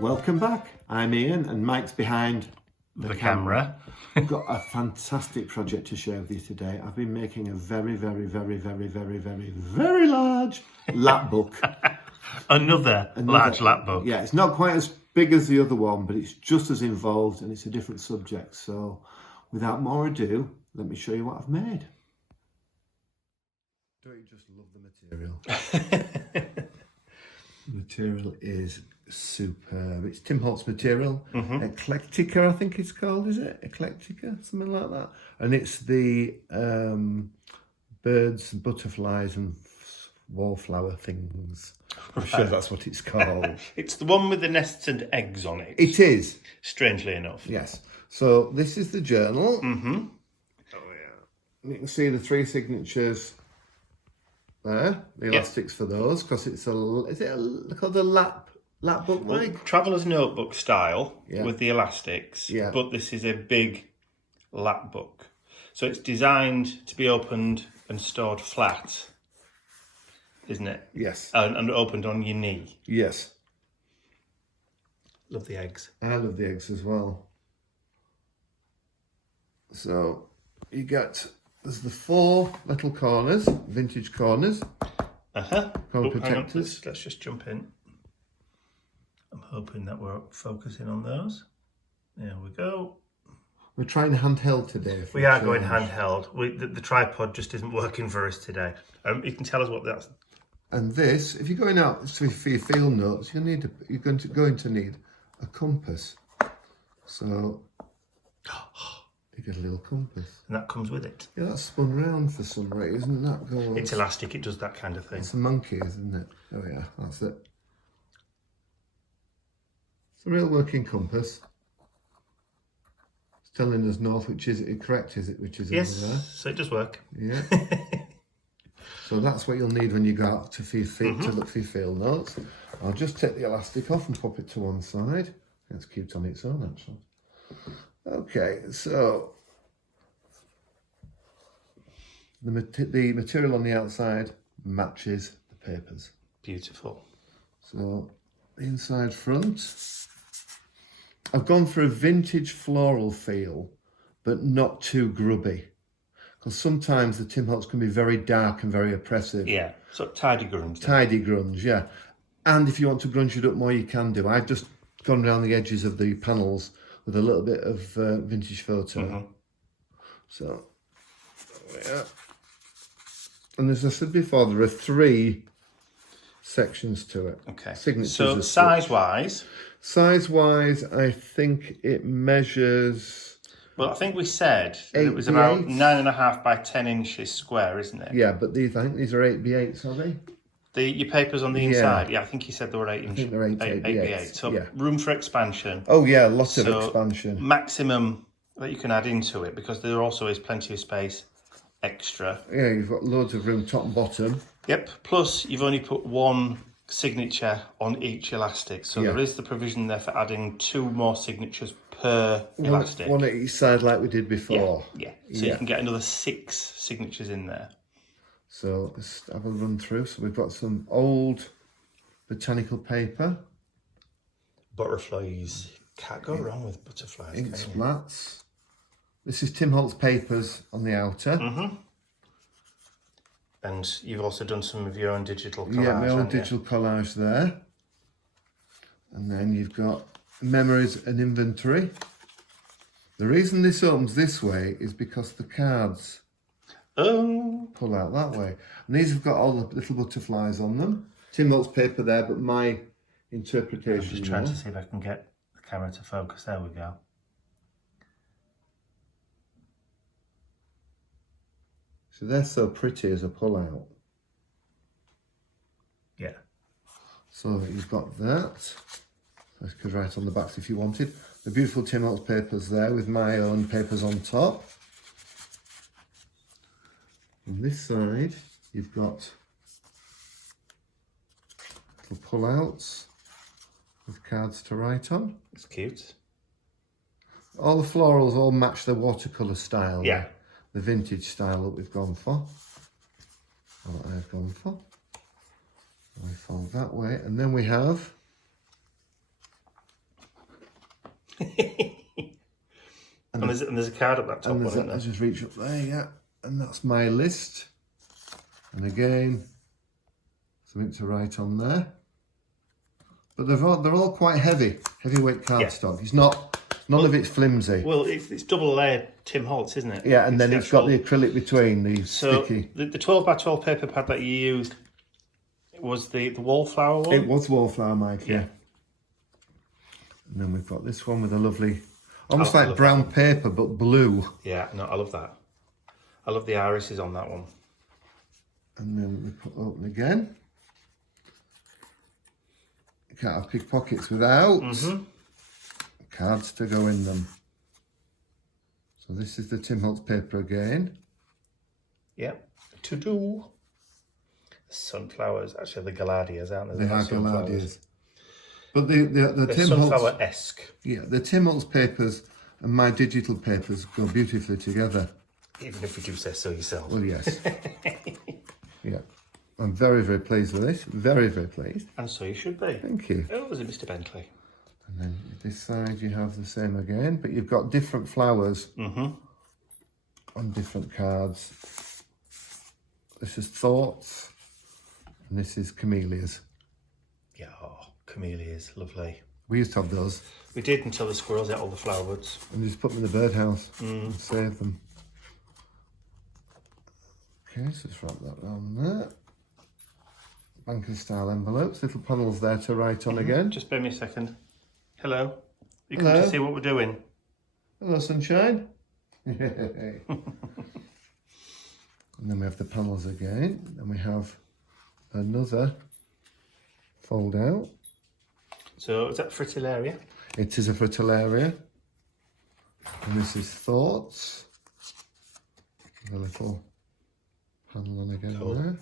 Welcome back. I'm Ian and Mike's behind the camera. We've got a fantastic project to share with you today. I've been making a very large lap book. Another large lap book. Yeah, it's not quite as big as the other one, but it's just as involved and it's a different subject. So without more ado, let me show you what I've made. Don't you just love the material? The material is superb. It's Tim Holtz material, Eclectica, I think it's called, is it? Eclectica, something like that. And it's the birds and butterflies and wallflower things. I'm sure that's what it's called. It's the one with the nests and eggs on it. It is. Strangely enough. Yes. So this is the journal. Mm-hmm. Oh yeah. You can see the 3 signatures there. The elastics for those, because it's called a lap book, Mike? Well, traveller's notebook style with the elastics, but this is a big lap book. So it's designed to be opened and stored flat, isn't it? Yes. And opened on your knee. Yes. Love the eggs. I love the eggs as well. So you get, there's the 4 little corners, vintage corners. Called protectors. Let's just jump in. I'm hoping that we're focusing on those. There we go. We're trying handheld today. We are going handheld. The tripod just isn't working for us today. You can tell us what that's. And this, if you're going out for your field notes, you're going to need a compass. So you get a little compass. And that comes with it. Yeah, that's spun round for some reason. That goes. It's elastic. It does that kind of thing. It's a monkey, isn't it? Oh yeah, that's it. It's a real working compass. It's telling us north, which is it correct? Is it which is yes? Over there? So it does work. Yeah. So that's what you'll need when you go out to look for your field notes. I'll just take the elastic off and pop it to one side. It's cute on its own, actually. Okay, so the material on the outside matches the papers. Beautiful. So the inside front, I've gone for a vintage floral feel, but not too grubby. Because sometimes the Tim Holtz can be very dark and very oppressive. Yeah, so tidy grunge. Tidy grunge, yeah. And if you want to grunge it up more, you can do. I've just gone around the edges of the panels with a little bit of vintage photo. So, yeah. And as I said before, there are 3 sections to it. Okay. Signatures. So size-wise? Size-wise, I think it measures... Well, I think we said that it was about 9.5 by 10 inches square, isn't it? Yeah, but I think these are 8x8s, are they? Your papers on the inside? Yeah, I think you said they were 8 inches. I think they're 8x8. So room for expansion. Oh yeah, lots of expansion. Maximum that you can add into it, because there also is plenty of space extra. Yeah, you've got loads of room top and bottom. Yep, plus you've only put 1 signature on each elastic. So there is the provision there for adding 2 more signatures per elastic. One at each side like we did before. Yeah. So you can get another 6 signatures in there. So let's have a run through. So we've got some old botanical paper. Butterflies. Can't go wrong with butterflies. Ink splats. This is Tim Holtz papers on the outer. And you've also done some of your own digital collage. Yeah, my own digital collage there. And then you've got memories and inventory. The reason this opens this way is because the cards pull out that way. And these have got all the little butterflies on them. Tim Holtz paper there, but my interpretation. I'm just trying to see if I can get the camera to focus. There we go. So they're so pretty as a pull out. Yeah. So you've got that. I could write on the backs if you wanted. The beautiful Tim Holtz papers there with my own papers on top. On this side, you've got little pull outs with cards to write on. It's cute. All the florals all match the watercolour style. Yeah. The vintage style that we've gone for. Or that I've gone for. I fold that way. And then we have and there's a card up that top one, isn't there? I just reach up there, yeah. And that's my list. And again, something to write on there. But they're all quite heavyweight cardstock. It's not, none of it's flimsy. Well, it's double layered Tim Holtz, isn't it? Yeah, and then it's got the acrylic between, the sticky. The 12 by 12 paper pad that you used was the wallflower one? It was wallflower, Mike, yeah. And then we've got this one with a lovely, almost like brown paper, but blue. Yeah, no, I love that. I love the irises on that one. And then we put open again. You can't have pickpockets without cards to go in them. So this is the Tim Holtz paper again. Yep. To do. Sunflowers, actually the Gallardias, aren't they? They are Gallardias. But the Tim sunflower-esque. Yeah, the Tim Holtz papers and my digital papers go beautifully together. Even if you do say so yourself. Well, yes. Yeah. I'm very, very pleased with this. Very, very pleased. And so you should be. Thank you. Oh, was it Mr. Bentley? And then this side you have the same again, but you've got different flowers on different cards. This is Thoughts, and this is Camellias. Yeah, oh, camellias, lovely. We used to have those. We did until the squirrels ate all the flower buds. And just put them in the birdhouse and save them. Okay, so just wrap that around there. Banker style envelopes, little panels there to write on again. Just bear me a second. Hello. You Hello. come to see what we're doing. Hello, sunshine. And then we have the panels again. Then we have another fold out. So is that fritillaria? It is a fritillaria. And this is Thoughts. A little panel on again there.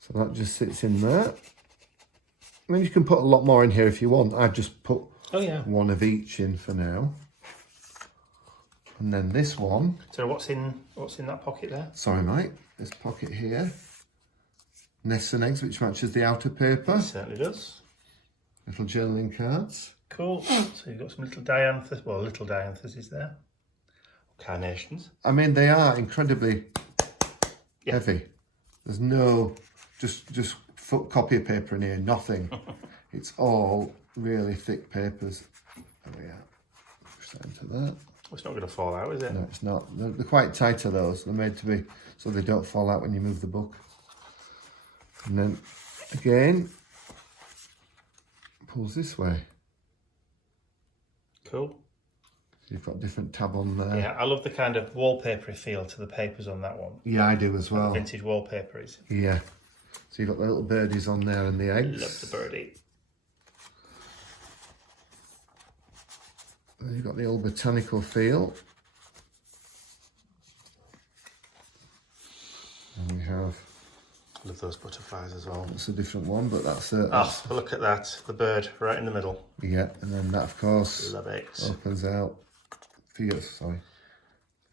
So that just sits in there. I mean, you can put a lot more in here if you want. I've just put one of each in for now. And then this one. So what's in that pocket there? Sorry, mate. This pocket here. Nests and eggs, which matches the outer paper. It certainly does. Little journaling cards. Cool. So you've got some little dianthus. Well, little dianthuses there. Carnations. I mean, they are incredibly heavy. There's no just copy paper in here, nothing. It's all really thick papers. There we are. Push that into that. It's not going to fall out, is it? No, it's not. They're quite tighter, those. They're made to be so they don't fall out when you move the book. And then again, pulls this way. Cool. So you've got a different tab on there. Yeah, I love the kind of wallpapery feel to the papers on that one. Yeah, I do as well. Vintage wallpaper is. Yeah. So you've got the little birdies on there and the eggs. Love the birdie. And you've got the old botanical feel. And we have... Love those butterflies as well. That's a different one, but that's oh, look at that. The bird right in the middle. Yeah, and then that, of course, love it. Opens out for you, sorry.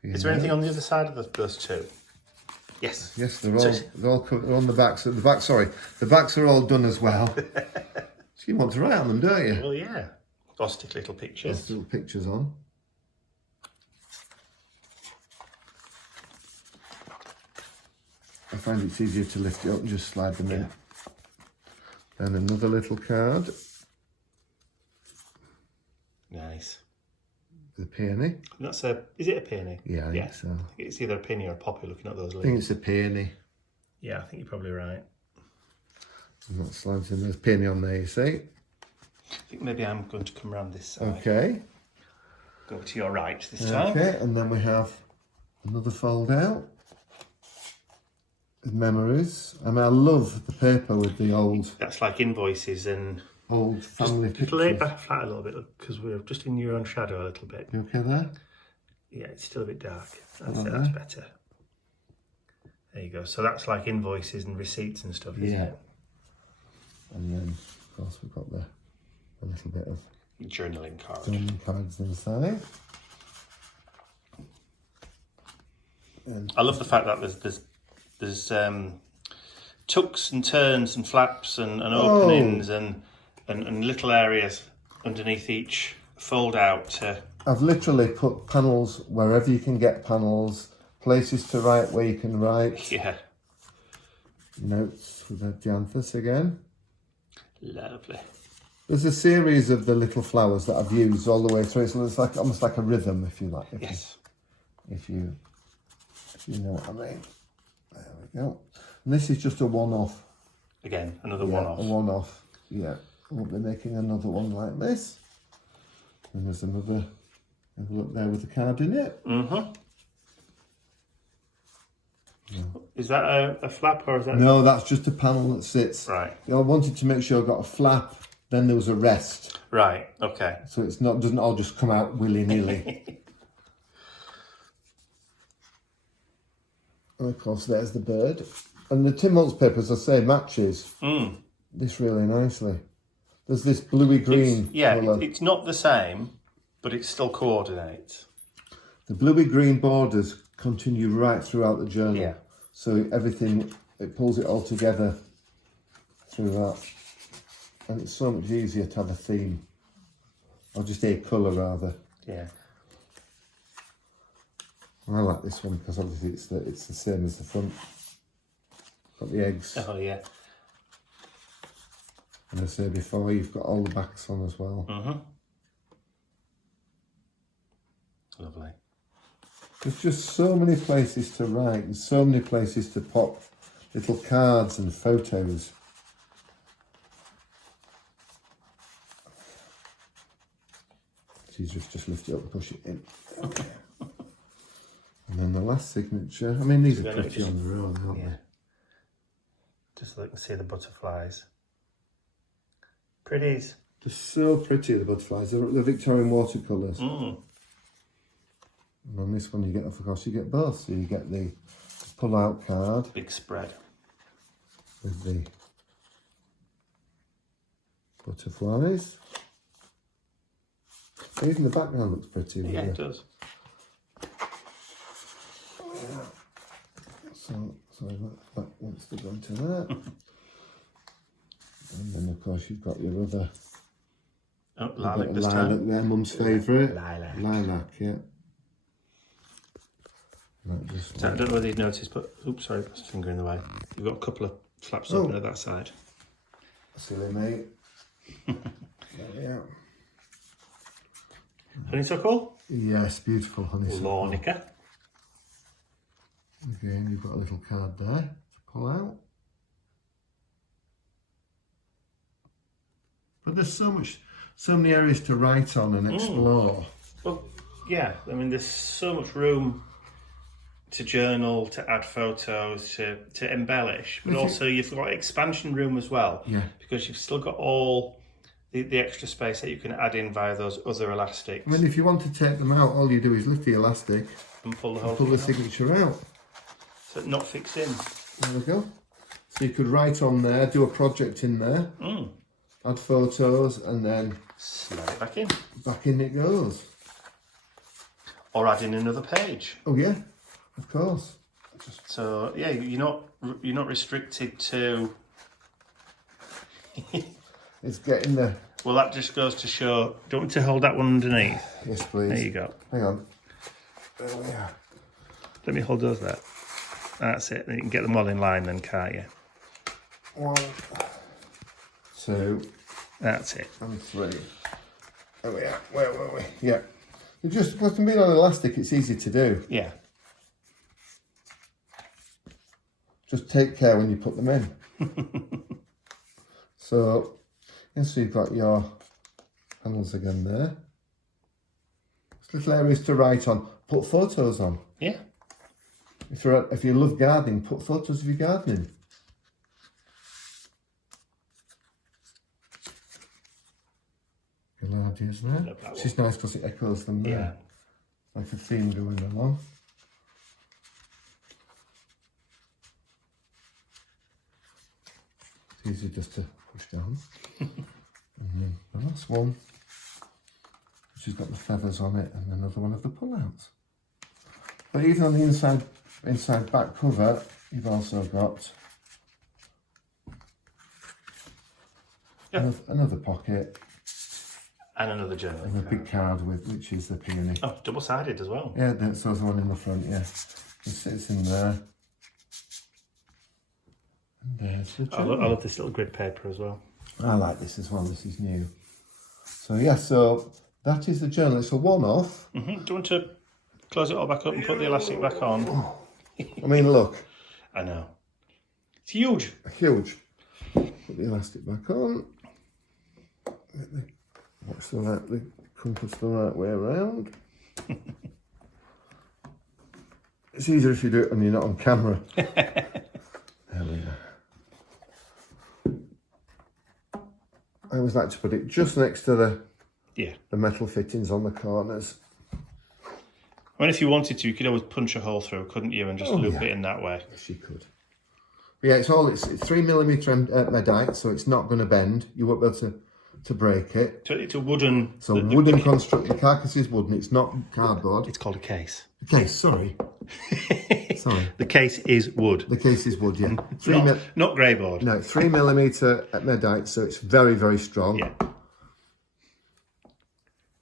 For is there anything on the other side of those two? Yes. Yes, they're on the backs. The backs are all done as well. So you want to write on them, don't you? Well, yeah. Or stick little pictures. Stick little pictures on. I find it's easier to lift it up and just slide them in. Then another little card. Nice. The peony. Is it a peony? Yeah, I think so. I think it's either a peony or a poppy looking at those leaves. I think it's a peony. Yeah, I think you're probably right. And that slides in. There's peony on there, you see. I think maybe I'm going to come around this side. Okay. Go to your right this time. Okay, and then we have another fold out. With memories. I mean, I love the paper with the old... That's like invoices and... Old family pictures. Lay it back flat a little bit, because we're just in your own shadow a little bit. You okay there? Yeah, it's still a bit dark. That's better. There you go. So that's like invoices and receipts and stuff, isn't it? And then, of course, we've got a little bit of... Journaling cards. Journaling cards inside. I love the fact that there's tucks and turns and flaps and openings and little areas underneath each fold out to... I've literally put panels wherever you can get panels, places to write where you can write. Yeah. Notes with the dianthus again. Lovely. There's a series of the little flowers that I've used all the way through, so it's like almost like a rhythm, if you like. Yes. If you know what I mean. There we go. And this is just a one-off. Again, another one-off. A one-off, yeah. I won't be making another one like this. And there's another envelope there with the card in it. Mm-hmm. Yeah. Is that a flap or is that... No, that's just a panel that sits. Right. I wanted to make sure I got a flap, then there was a rest. Right, okay. So it's not, doesn't all just come out willy-nilly. And of course there's the bird. And the Tim Holtz paper, as I say, matches this really nicely. There's this bluey-green colour. It's not the same, but it still coordinates. The bluey-green borders continue right throughout the journal. Yeah. So everything, it pulls it all together through that. And it's so much easier to have a theme. Or just a colour, rather. Yeah. I like this one because obviously it's the same as the front. Got the eggs. Oh, yeah. And I said before, you've got all the backs on as well. Mm-hmm. Lovely. There's just so many places to write and so many places to pop little cards and photos. Just lift it up and push it in. Okay. And then the last signature. I mean, these are pretty on their own, aren't they? Just look and see the butterflies. Pretties. Just so pretty, the butterflies. They're Victorian watercolours. Mm. And on this one, you get, of course, you get both. So you get the pull-out card. Big spread. With the butterflies. Even the background looks pretty. Yeah, it does. So that wants to go into that. And then, of course, you've got your other... Oh, lilac this lilac time. there, Mum's favourite. Lilac. Lilac, yeah. So I don't know whether you've noticed, but... Oops, sorry, put my finger in the way. You've got a couple of flaps open at that side. Silly mate. Yeah. Honeysuckle? Yes, beautiful honeysuckle. Lornica. Again, you've got a little card there to pull out. But there's so many areas to write on and explore. Well, yeah, I mean, there's so much room to journal, to add photos, to embellish, but also you've got expansion room as well. Yeah. Because you've still got all the extra space that you can add in via those other elastics. I mean, if you want to take them out, all you do is lift the elastic and pull the whole pull the signature out. So it not fixed in. There we go. So you could write on there, do a project in there, add photos, and then slide it back in. Back in it goes. Or add in another page. Oh yeah, of course. So yeah, you're not restricted to. It's getting there. Well, that just goes to show. Do you want me to hold that one underneath? Yes, please. There you go. Hang on. There we are. Let me hold those there. That's it. Then you can get them all in line then, can't you? 1, 2. That's it. And 3. There we are. Where were we? Yeah. You just because being on elastic, it's easy to do. Yeah. Just take care when you put them in. So you've got your panels again there. There's little areas to write on. Put photos on. Yeah. If you love gardening, put photos of your gardening. Good ideas there. This is nice because it echoes them there. Yeah. Like a theme going along. It's easy just to push down. And then the last one, which has got the feathers on it, and another one of the pullouts. But even on the inside back cover, you've also got another pocket. And another journal. And a big card with, which is the peony. Oh, double-sided as well. Yeah, so there's the one in the front, yeah. It sits in there. And there's the journal. I love this little grid paper as well. I like this as well, this is new. So yeah, so that is the journal. It's a one-off. Do you want to close it all back up and put the elastic back on? I mean, look. I know. It's huge. Huge. Put the elastic back on. Watch the compass the right way around. It's easier if you do it when you're not on camera. There we go. I always like to put it just next to the metal fittings on the corners. I mean, if you wanted to, you could always punch a hole through, couldn't you, and just loop it in that way. Yes, you could. But yeah, it's 3mm medite, so it's not going to bend. You won't be able to break it. So it's a wooden... So wooden construct. The carcass is wooden. It's not cardboard. It's called a case. A case, sorry. Sorry. The case is wood. The case is wood, yeah. Not grey board. No, 3mm medite, so it's very, very strong. Yeah.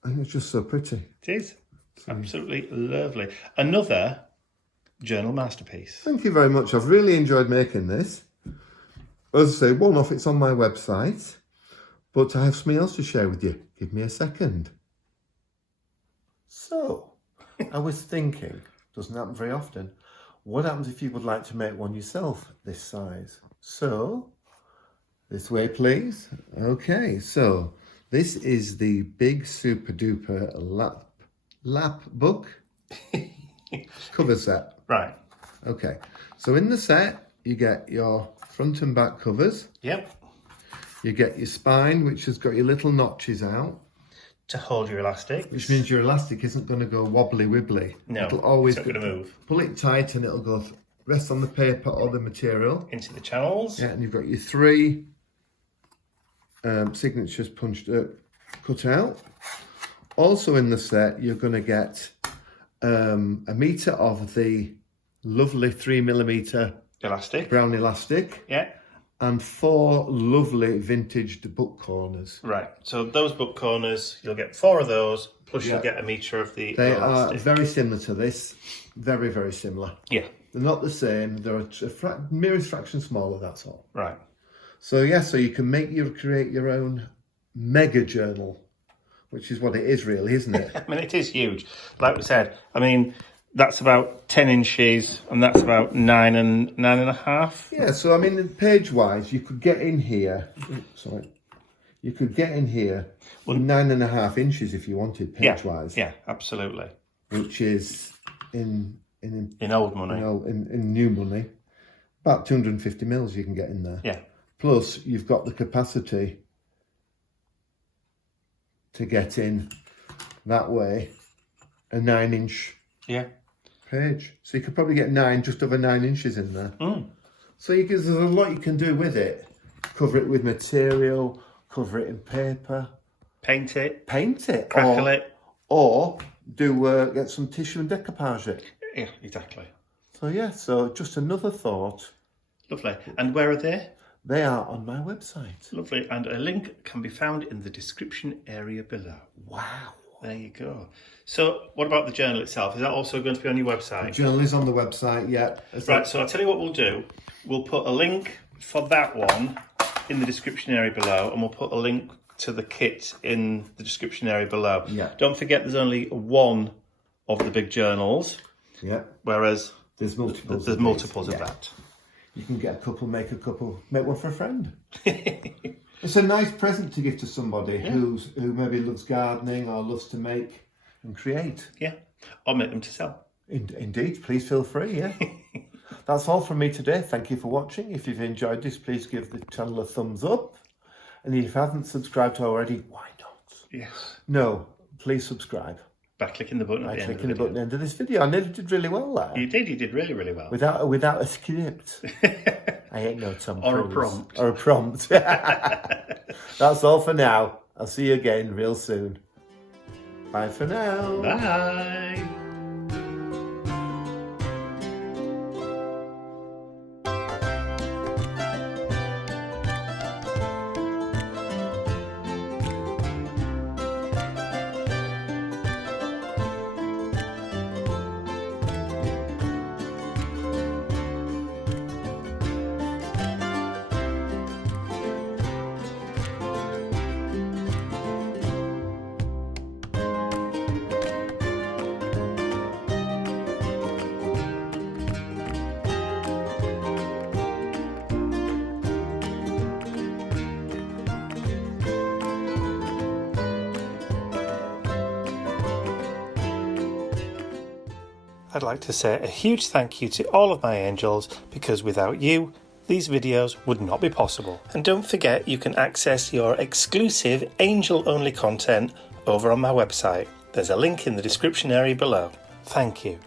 And it's just so pretty. It is. Absolutely lovely. Another journal masterpiece. Thank you very much. I've really enjoyed making this. As I say, one off, it's on my website. But I have something else to share with you. Give me a second. So, I was thinking, doesn't happen very often, what happens if you would like to make one yourself this size? So, this way please. Okay, so this is the big super duper lap book cover set. Right. Okay, so in the set you get your front and back covers. Yep. You get your spine, which has got your little notches out. To hold your elastic. Which means your elastic isn't going to go wobbly wibbly. No, it'll always it's not going to move. Pull it tight and it'll go rest on the paper or the material. Into the channels. Yeah, and you've got your 3 signatures cut out. Also in the set, you're going to get a metre of the lovely 3mm elastic. Brown elastic. Yeah. And 4 lovely vintaged book corners. Right, so those book corners, you'll get 4 of those, plus you'll get a metre of the elastic. Are very similar to this. Very, very similar. Yeah. They're not the same. They're a merest fraction smaller, that's all. Right. So yeah, so you can create your own mega journal, which is what it is really, isn't it? I mean, it is huge. Like we said, I mean, that's about 10 inches and that's about 9.5. Yeah, so I mean, page wise, you could get in here. Sorry, you could get in here with 9.5 inches if you wanted, page wise. Yeah, absolutely. Which is in old money, in new money, about 250 mils you can get in there. Yeah. Plus, you've got the capacity to get in that way a 9-inch. Yeah. Page, so you could probably get just over 9 inches in there. So there's a lot you can do with it. Cover it with material, cover it in paper, paint it, crackle it, or do get some tissue and decoupage it. Yeah, exactly. So yeah, so just another thought. Lovely. And where are they? They are on my website. Lovely, and a link can be found in the description area below. Wow. There you go. So what about the journal itself? Is that also going to be on your website? The journal is on the website, yeah. Right, so I'll tell you what we'll do. We'll put a link for that one in the description area below, and we'll put a link to the kit in the description area below. Yeah. Don't forget there's only one of the big journals. Yeah. Whereas there's multiples of that. You can get a couple, make one for a friend. It's a nice present to give to somebody who maybe loves gardening or loves to make and create. Yeah, or make them to sell. Indeed, please feel free, yeah. That's all from me today. Thank you for watching. If you've enjoyed this, please give the channel a thumbs up. And if you haven't subscribed already, why not? Yes. No, please subscribe. By clicking the button at the end of the video. Clicking the button at the end of this video. I nearly did really well there. You did really, really well. Without a script. I ain't no Tom Cruise. Or a prompt. Or a prompt. That's all for now. I'll see you again real soon. Bye for now. Bye. I'd like to say a huge thank you to all of my angels, because without you, these videos would not be possible. And don't forget, you can access your exclusive angel-only content over on my website. There's a link in the description area below. Thank you.